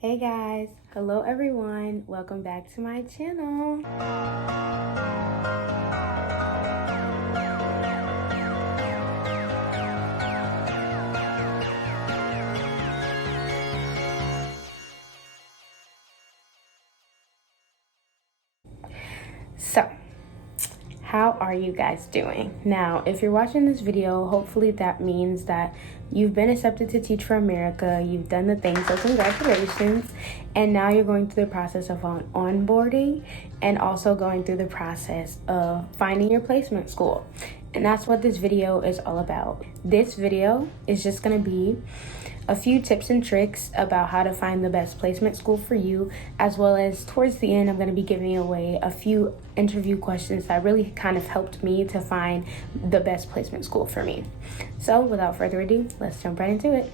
Hey guys, hello everyone, welcome back to my channel. So, how are you guys doing? Now, if you're watching this video, hopefully that means that you've been accepted to Teach for America, you've done the thing, so congratulations. And now you're going through the process of onboarding and also going through the process of finding your placement school. And that's what this video is all about. This video is just gonna be a few tips and tricks about how to find the best placement school for you, as well as towards the end, I'm going to be giving away a few interview questions that really kind of helped me to find the best placement school for me. So without further ado, let's jump right into it.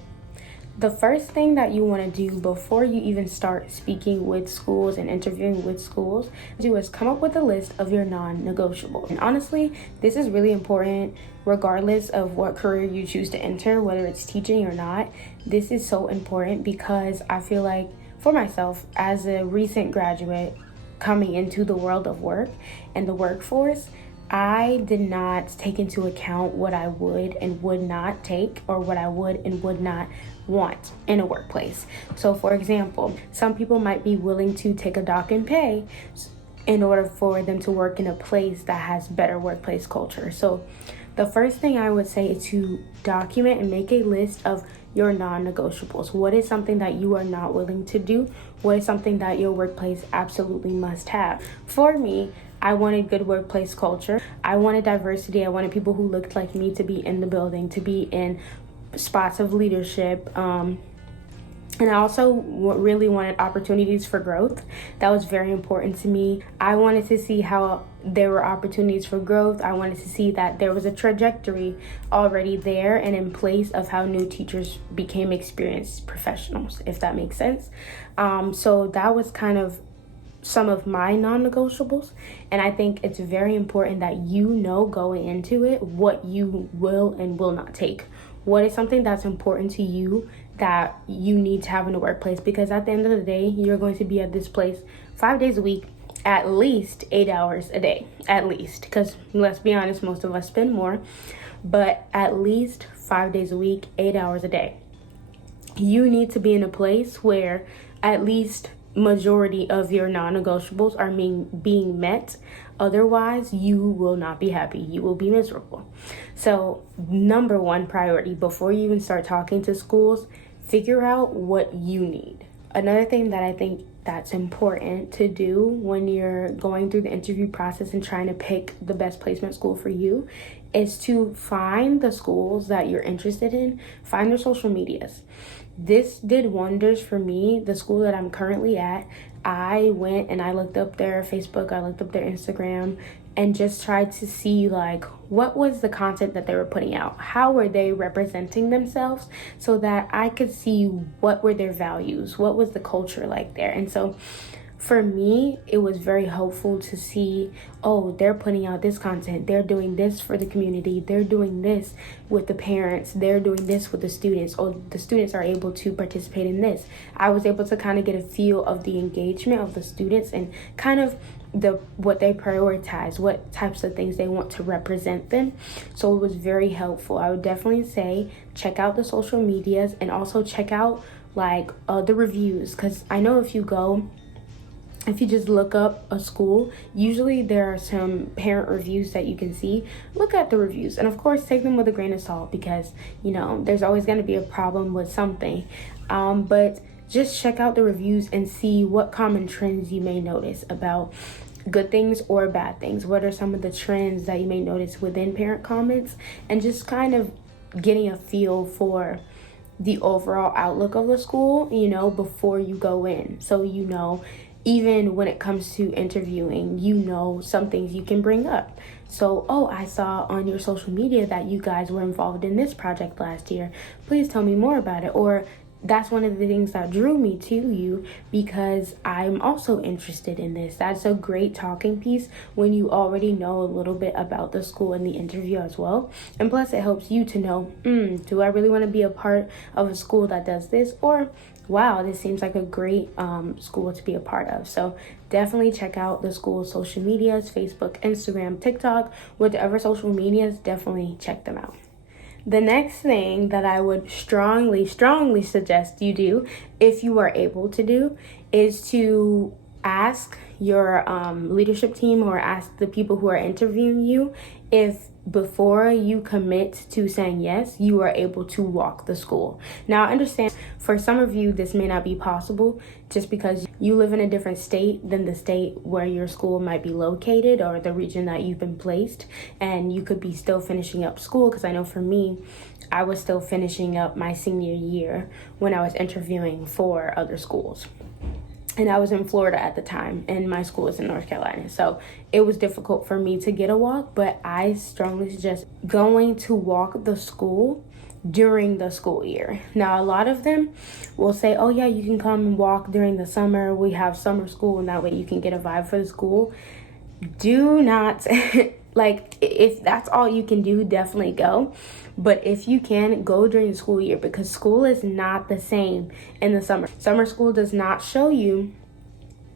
The first thing that you want to do before you even start speaking with schools and interviewing with schools is come up with a list of your non-negotiables. And honestly, this is really important regardless of what career you choose to enter, whether it's teaching or not. This is so important because I feel like for myself, as a recent graduate coming into the world of work and the workforce, I did not take into account what I would and would not take, or what I would and would not want in a workplace. So for example, some people might be willing to take a dock and pay in order for them to work in a place that has better workplace culture. So the first thing I would say is to document and make a list of your non-negotiables. What is something that you are not willing to do? What is something that your workplace absolutely must have? For me, I wanted good workplace culture. I wanted diversity. I wanted people who looked like me to be in the building, to be in spots of leadership. And I also really wanted opportunities for growth. That was very important to me. I wanted to see how there were opportunities for growth. I wanted to see that there was a trajectory already there and in place of how new teachers became experienced professionals, if that makes sense. So that was kind of some of my non-negotiables, and I think it's very important that you know going into it what you will and will not take. What is something that's important to you that you need to have in the workplace? Because at the end of the day, you're going to be at this place 5 days a week, at least 8 hours a day, at least. Because let's be honest, most of us spend more, but at least 5 days a week, 8 hours a day. You need to be in a place where at least majority of your non-negotiables are being met. Otherwise, you will not be happy. You will be miserable. So number one priority before you even start talking to schools, figure out what you need. Another thing that I think that's important to do when you're going through the interview process and trying to pick the best placement school for you is to find the schools that you're interested in, find their social medias. This did wonders for me. The school that I'm currently at, I went and I looked up their Facebook, I looked up their Instagram, and just tried to see like what was the content that they were putting out, how were they representing themselves, so that I could see what were their values, what was the culture like there. And so for me, it was very helpful to see, oh, they're putting out this content, they're doing this for the community, they're doing this with the parents, they're doing this with the students, oh, the students are able to participate in this. I was able to kind of get a feel of the engagement of the students and kind of what they prioritize, what types of things they want to represent them. So it was very helpful. I would definitely say check out the social medias and also check out like the reviews, because I know if you just look up a school, usually there are some parent reviews that you can see. Look at the reviews, and of course take them with a grain of salt, because you know there's always going to be a problem with something, but just check out the reviews and see what common trends you may notice about good things or bad things. What are some of the trends that you may notice within parent comments, and just kind of getting a feel for the overall outlook of the school, you know, before you go in. So you know, even when it comes to interviewing, you know some things you can bring up. So, oh, I saw on your social media that you guys were involved in this project last year. Please tell me more about it. Or that's one of the things that drew me to you, because I'm also interested in this. That's a great talking piece when you already know a little bit about the school in the interview as well. And plus, it helps you to know, do I really want to be a part of a school that does this? Or, wow, this seems like a great school to be a part of. So definitely check out the school's social medias, Facebook, Instagram, TikTok, whatever social medias, definitely check them out. The next thing that I would strongly suggest you do, if you are able to do, is to ask your leadership team or ask the people who are interviewing you if before you commit to saying yes, you are able to walk the school. Now, I understand for some of you this may not be possible just because you live in a different state than the state where your school might be located or the region that you've been placed, and you could be still finishing up school. Because I know for me, I was still finishing up my senior year when I was interviewing for other schools. And I was in Florida at the time, and my school is in North Carolina. So it was difficult for me to get a walk, but I strongly suggest going to walk the school during the school year. Now, a lot of them will say, oh yeah, you can come and walk during the summer. We have summer school, and that way you can get a vibe for the school. Do not, like, if that's all you can do, definitely go. But if you can, go during the school year, because school is not the same in the summer. Summer school does not show you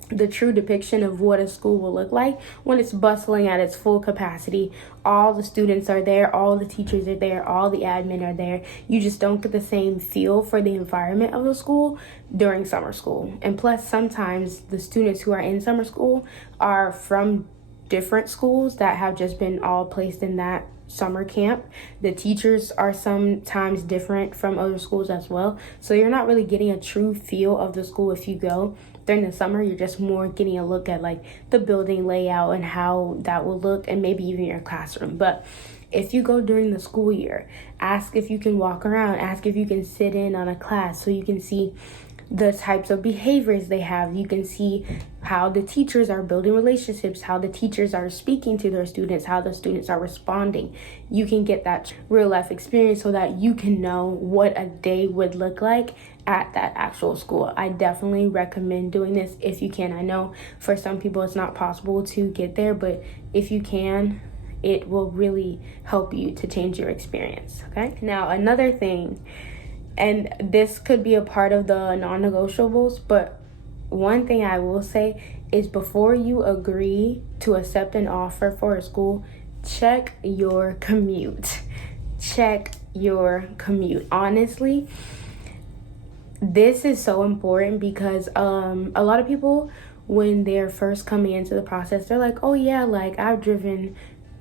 the true depiction of what a school will look like when it's bustling at its full capacity. All the students are there, all the teachers are there, all the admin are there. You just don't get the same feel for the environment of the school during summer school. And plus, sometimes the students who are in summer school are from different schools that have just been all placed in that summer camp. The teachers are sometimes different from other schools as well. So you're not really getting a true feel of the school if you go during the summer. You're just more getting a look at like the building layout and how that will look, and maybe even your classroom. But if you go during the school year, ask if you can walk around, ask if you can sit in on a class so you can see the types of behaviors they have. You can see how the teachers are building relationships, how the teachers are speaking to their students, how the students are responding. You can get that real life experience so that you can know what a day would look like at that actual school. I definitely recommend doing this if you can. I know for some people it's not possible to get there, but if you can, it will really help you to change your experience. Okay? Now, another thing, and this could be a part of the non-negotiables, but one thing I will say is before you agree to accept an offer for a school, check your commute. Check your commute. Honestly, this is so important because a lot of people, when they're first coming into the process, they're like, oh yeah, like I've driven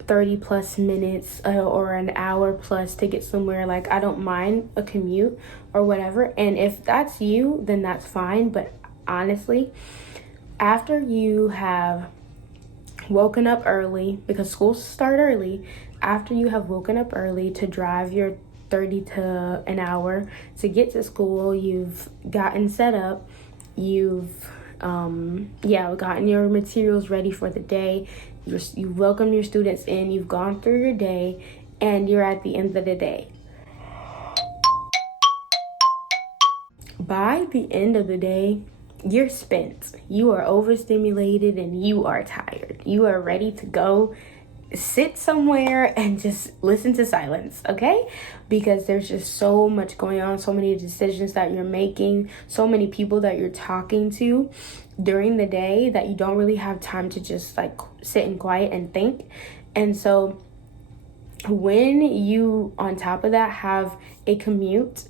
30 plus minutes or an hour plus to get somewhere. Like, I don't mind a commute or whatever. And if that's you, then that's fine. But honestly, after you have woken up early, because schools start early, after you have woken up early to drive your 30 to an hour to get to school, you've gotten set up, you've gotten your materials ready for the day, you welcome your students in, you've gone through your day, and you're at the end of the day. By the end of the day, you're spent. You are overstimulated and you are tired. You are ready to go sit somewhere and just listen to silence, okay? Because there's just so much going on, so many decisions that you're making, so many people that you're talking to during the day that you don't really have time to just like sit in quiet and think. And so when you on top of that have a commute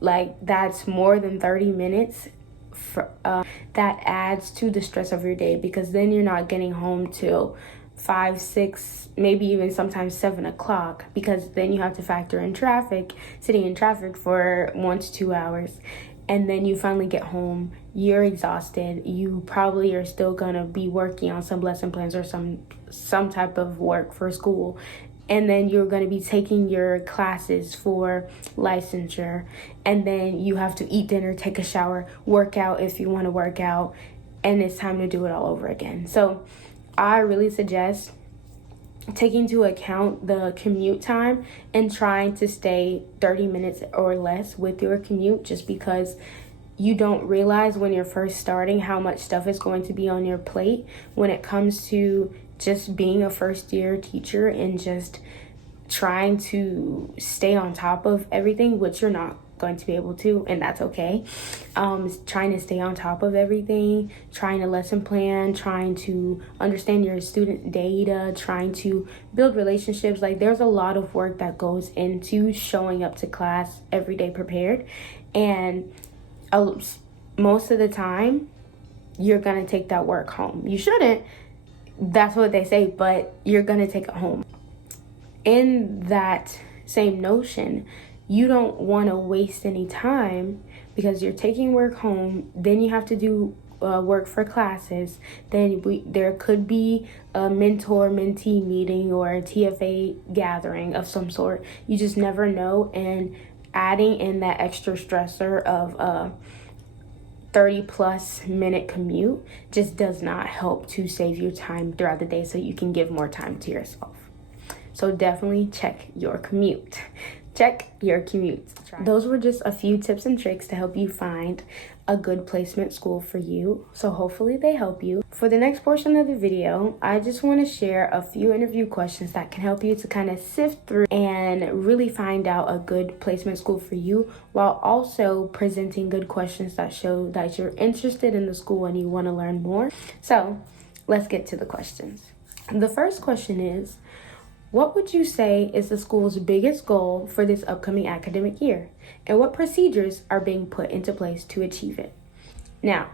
like that's more than 30 minutes, that adds to the stress of your day, because then you're not getting home till 5, 6, maybe even sometimes 7 o'clock, because then you have to factor in traffic, sitting in traffic for 1 to 2 hours. And then you finally get home, you're exhausted. You probably are still gonna be working on some lesson plans or some type of work for school. And then you're gonna be taking your classes for licensure. And then you have to eat dinner, take a shower, work out if you wanna work out. And it's time to do it all over again. So I really suggest taking into account the commute time and trying to stay 30 minutes or less with your commute, just because you don't realize when you're first starting how much stuff is going to be on your plate when it comes to just being a first year teacher and just trying to stay on top of everything, which you're not going to be able to, and that's okay. Trying to stay on top of everything, trying to lesson plan, trying to understand your student data, trying to build relationships. Like, there's a lot of work that goes into showing up to class every day prepared, and most of the time you're gonna take that work home. You shouldn't, that's what they say, but you're gonna take it home. In that same notion, you don't want to waste any time, because you're taking work home, then you have to do work for classes, then there could be a mentor-mentee meeting or a TFA gathering of some sort. You just never know, and adding in that extra stressor of a 30+ minute commute just does not help to save you time throughout the day so you can give more time to yourself. So definitely check your commute. Check your commute. Those were just a few tips and tricks to help you find a good placement school for you. So hopefully they help you. For the next portion of the video, I just want to share a few interview questions that can help you to kind of sift through and really find out a good placement school for you, while also presenting good questions that show that you're interested in the school and you want to learn more. So let's get to the questions. The first question is, what would you say is the school's biggest goal for this upcoming academic year? And what procedures are being put into place to achieve it? Now,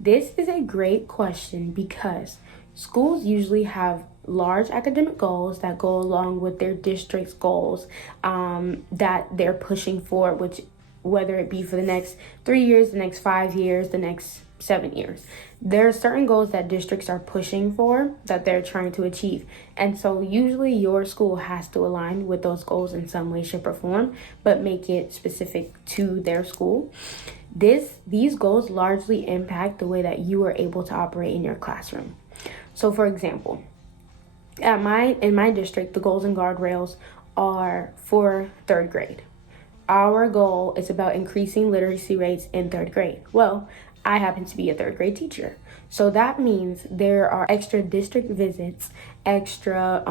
this is a great question because schools usually have large academic goals that go along with their district's goals that they're pushing for, which whether it be for the next 3 years, the next 5 years, the next 7 years. There are certain goals that districts are pushing for that they're trying to achieve. And so usually your school has to align with those goals in some way, shape, or form, but make it specific to their school. These goals largely impact the way that you are able to operate in your classroom. So for example, in my district, the goals and guardrails are for 3rd grade. Our goal is about increasing literacy rates in 3rd grade. Well, I happen to be a 3rd grade teacher. So that means there are extra district visits, extra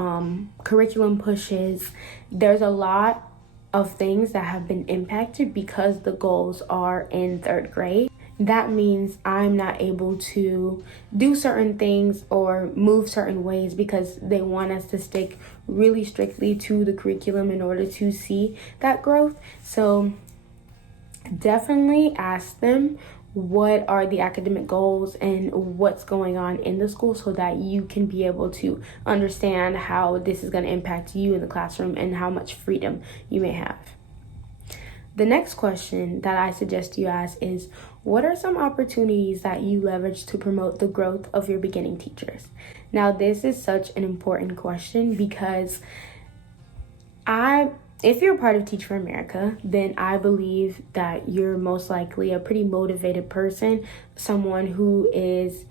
curriculum pushes. There's a lot of things that have been impacted because the goals are in 3rd grade. That means I'm not able to do certain things or move certain ways because they want us to stick really strictly to the curriculum in order to see that growth. So definitely ask them what are the academic goals and what's going on in the school so that you can be able to understand how this is going to impact you in the classroom and how much freedom you may have. The next question that I suggest you ask is, what are some opportunities that you leverage to promote the growth of your beginning teachers? Now, this is such an important question because if you're a part of Teach for America, then I believe that you're most likely a pretty motivated person, someone who is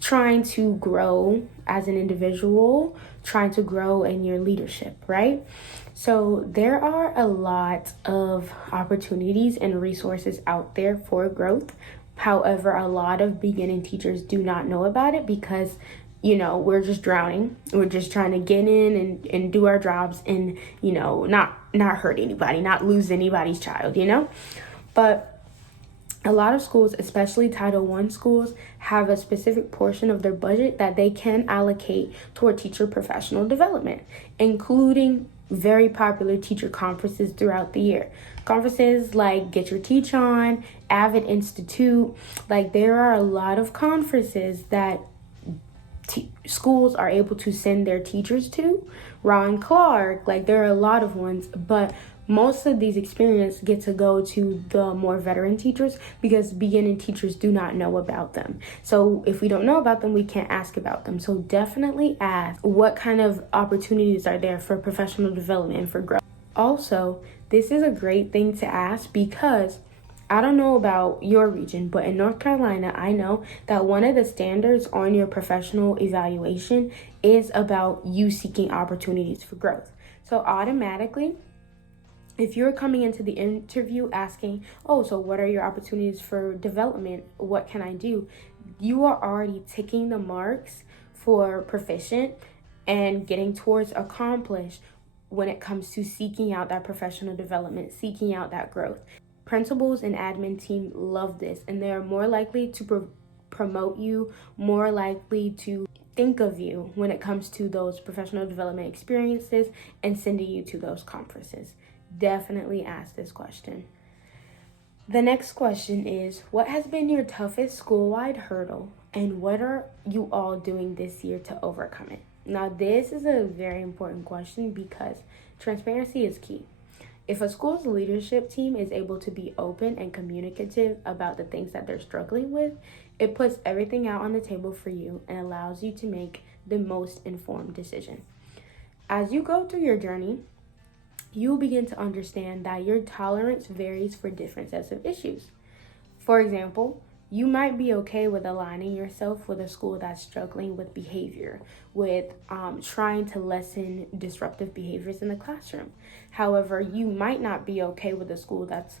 trying to grow as an individual, trying to grow in your leadership, right? So there are a lot of opportunities and resources out there for growth. However, a lot of beginning teachers do not know about it because we're just drowning. We're just trying to get in and do our jobs and, not hurt anybody, not lose anybody's child, But a lot of schools, especially Title I schools, have a specific portion of their budget that they can allocate toward teacher professional development, including very popular teacher conferences throughout the year. Conferences like Get Your Teach On, Avid Institute, there are a lot of conferences that schools are able to send their teachers to. Ron Clark, there are a lot of ones, but most of these experiences get to go to the more veteran teachers because beginning teachers do not know about them. So if we don't know about them, we can't ask about them. So definitely ask what kind of opportunities are there for professional development and for growth. Also, this is a great thing to ask because I don't know about your region, but in North Carolina, I know that one of the standards on your professional evaluation is about you seeking opportunities for growth. So automatically, if you're coming into the interview asking, oh, so what are your opportunities for development? What can I do? You are already ticking the marks for proficient and getting towards accomplished when it comes to seeking out that professional development, seeking out that growth. Principals and admin team love this, and they're more likely to promote you, more likely to think of you when it comes to those professional development experiences and sending you to those conferences. Definitely ask this question. The next question is, what has been your toughest school-wide hurdle, and what are you all doing this year to overcome it? Now, this is a very important question because transparency is key. If a school's leadership team is able to be open and communicative about the things that they're struggling with, it puts everything out on the table for you and allows you to make the most informed decision. As you go through your journey, you'll begin to understand that your tolerance varies for different sets of issues. For example, you might be okay with aligning yourself with a school that's struggling with behavior, with trying to lessen disruptive behaviors in the classroom. However, you might not be okay with a school that's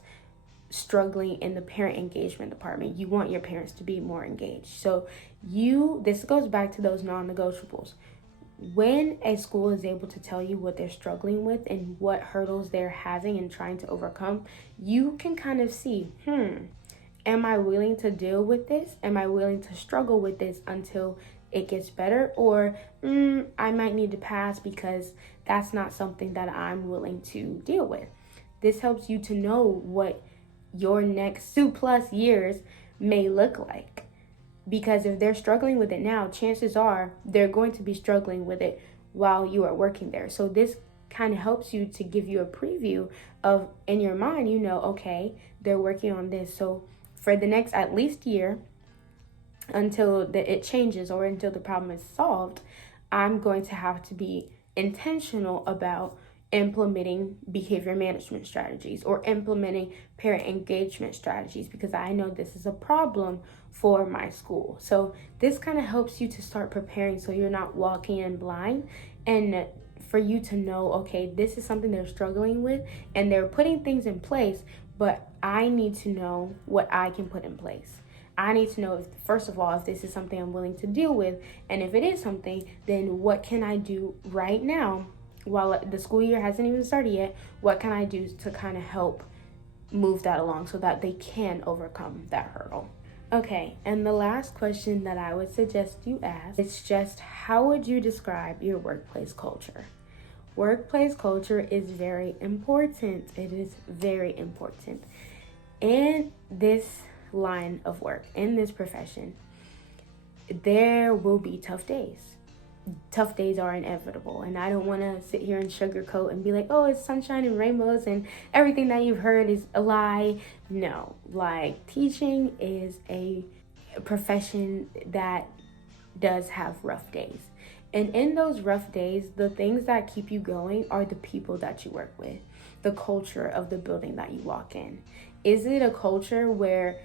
struggling in the parent engagement department. You want your parents to be more engaged. So this goes back to those non-negotiables. When a school is able to tell you what they're struggling with and what hurdles they're having and trying to overcome, you can kind of see, am I willing to deal with this? Am I willing to struggle with this until it gets better? Or I might need to pass because that's not something that I'm willing to deal with. This helps you to know what your next 2+ years may look like. Because if they're struggling with it now, chances are they're going to be struggling with it while you are working there. So this kind of helps you to give you a preview of, in your mind, okay, they're working on this. So for the next at least year, until it changes or until the problem is solved, I'm going to have to be intentional about implementing behavior management strategies or implementing parent engagement strategies because I know this is a problem for my school. So this kind of helps you to start preparing so you're not walking in blind, and for you to know, okay, this is something they're struggling with and they're putting things in place, but I need to know what I can put in place. I need to know, if, first of all, if this is something I'm willing to deal with, and if it is something, then what can I do right now while the school year hasn't even started yet? What can I do to kind of help move that along so that they can overcome that hurdle? Okay, and the last question that I would suggest you ask is just, how would you describe your workplace culture? Workplace culture is very important. It is very important. In this line of work, in this profession, there will be tough days. Tough days are inevitable, and I don't want to sit here and sugarcoat and be like, oh, it's sunshine and rainbows and everything that you've heard is a lie. No, like, teaching is a profession that does have rough days. And in those rough days, the things that keep you going are the people that you work with, the culture of the building that you walk in. Is it a culture where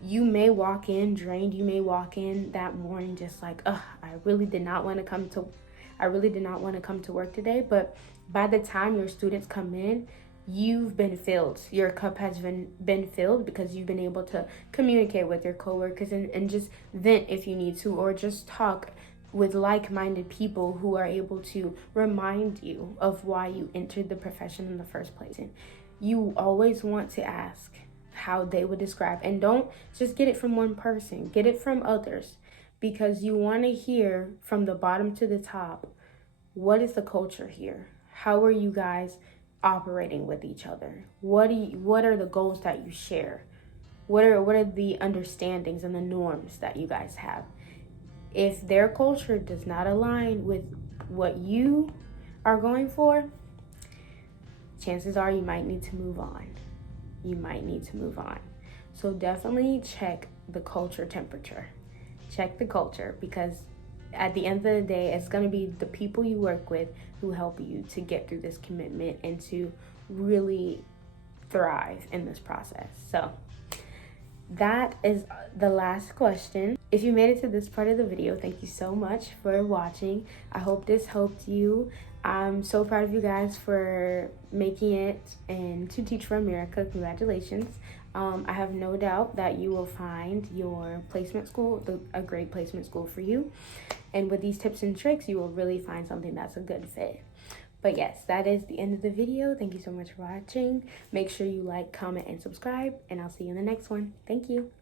you may walk in drained, you may walk in that morning just like, I really did not want to come to work today, but by the time your students come in, you've been filled. Your cup has been filled because you've been able to communicate with your coworkers and just vent if you need to, or just talk with like-minded people who are able to remind you of why you entered the profession in the first place. And you always want to ask how they would describe, and don't just get it from one person, get it from others, because you want to hear from the bottom to the top, what is the culture here? How are you guys operating with each other? What are the goals that you share? What are the understandings and the norms that you guys have? If their culture does not align with what you are going for, chances are you might need to move on. So definitely check the culture temperature. Check the culture, because at the end of the day, it's going to be the people you work with who help you to get through this commitment and to really thrive in this process. So that is the last question. If you made it to this part of the video, thank you so much for watching. I hope this helped you. I'm so proud of you guys for making it and to Teach for America. Congratulations. I have no doubt that you will find your placement school, a great placement school for you. And with these tips and tricks, you will really find something that's a good fit. But yes, that is the end of the video. Thank you so much for watching. Make sure you like, comment, and subscribe, and I'll see you in the next one. Thank you.